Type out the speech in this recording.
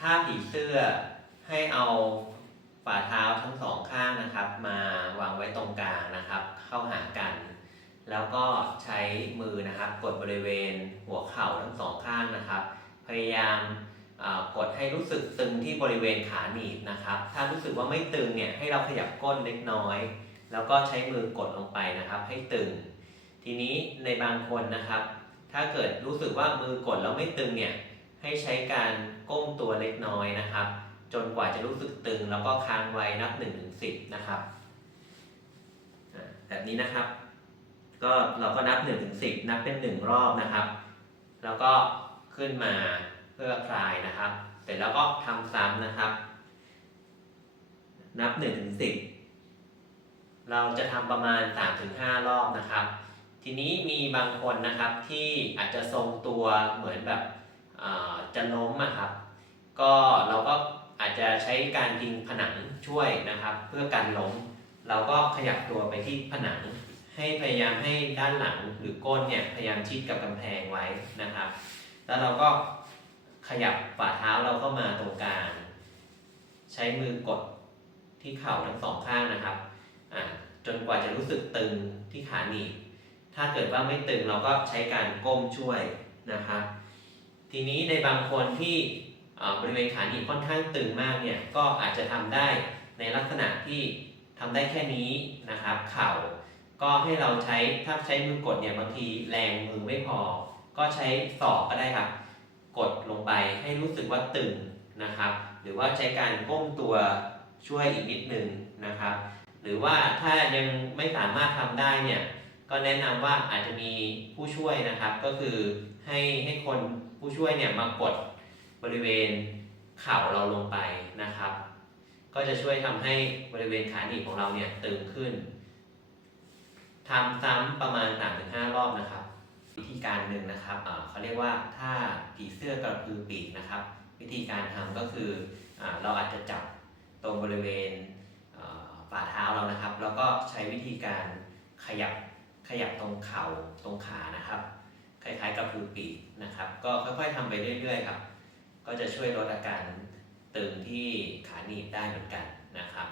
ท่าผีเสื้อให้เอาฝ่าเท้าทั้งสองข้างนะครับ มาวางไว้ตรงกลางนะครับ เข้าหากัน แล้วก็ใช้มือนะครับกดบริเวณหัวเข่าทั้งสองข้างนะครับ พยายามกดให้รู้สึกตึงที่บริเวณขาหนีบนะครับ ถ้ารู้สึกว่าไม่ตึงเนี่ยให้เราขยับก้นเล็กน้อย แล้วก็ใช้มือกดลงไปนะครับ ให้ตึง ทีนี้ในบางคนนะครับ ถ้าเกิดรู้สึกว่ามือกดแล้วไม่ตึงเนี่ย ให้ใช้การก้มตัวเล็กน้อยนะครับ จนกว่าจะรู้สึกตึงแล้วก็ค้างไว้นับ1นถึงสินะครับแบบนี้นะครับ ก็เราก็นับ1นถึงสินับเป็น 1 รอบนะครับ แล้วก็ขึ้นมาเพื่อคลายนะครับ เสร็จแล้วก็ทำซ้ำนะครับ นับ1นถึงสิเราจะทำประมาณ 3-5 รอบนะครับ ทีนี้มีบางคนนะครับที่อาจจะทรงตัวเหมือนแบบ จะล้มอะครับ ก็เราก็อาจจะใช้การพิงผนังช่วยนะครับ เพื่อการล้ม เราก็ขยับตัวไปที่ผนัง ให้พยายามให้ด้านหลังหรือก้นเนี่ยพยายามชิดกับกำแพงไว้นะครับ แล้วเราก็ขยับฝ่าเท้าเราเข้ามาตรงกลางใช้มือกดที่เข่าทั้งสองข้างนะครับจนกว่าจะรู้สึกตึงที่ขาหนีบถ้าเกิดว่าไม่ตึงเราก็ใช้การก้มช่วยนะครับ ทีนี้ในบางคนที่บริเวณขาหนีบค่อนข้างตึงมากเนี่ยก็อาจจะทำได้ในลักษณะที่ทำได้แค่นี้นะครับ เข่าก็ให้เราใช้ถ้าใช้มือกดเนี่ยบางทีแรงมือไม่พอ ก็ใช้ศอกก็ได้ครับ กดลงไปให้รู้สึกว่าตึงนะครับ หรือว่าใช้การก้มตัวช่วยอีกนิดนึงนะครับ หรือว่าถ้ายังไม่สามารถทำได้เนี่ย ก็แนะนำว่าอาจจะมีผู้ช่วยนะครับ ก็คือให้ให้คนผู้ช่วยเนี่ยมากดบริเวณเข่าเราลงไปนะครับ ก็จะช่วยทำให้บริเวณขาหนีบของเราเนี่ยตึงขึ้นทำซ้ำประมาณ 3-5 รอบนะครับ วิธีการหนึ่งนะครับเขาเรียกว่าท่าผีเสื้อกระพือปีกนะครับ วิธีการทำก็คืออเราอาจจะจับตรงบริเวณฝ่าเท้าเรานะครับ แล้วก็ใช้วิธีการขยับ ขยับตรงเข่าตรงขานะครับ คล้ายๆกับพือปีกนะครับ ก็ค่อยๆทำไปเรื่อยๆครับ ก็จะช่วยลดอาการตึงที่ขาหนีบได้เหมือนกันนะครับ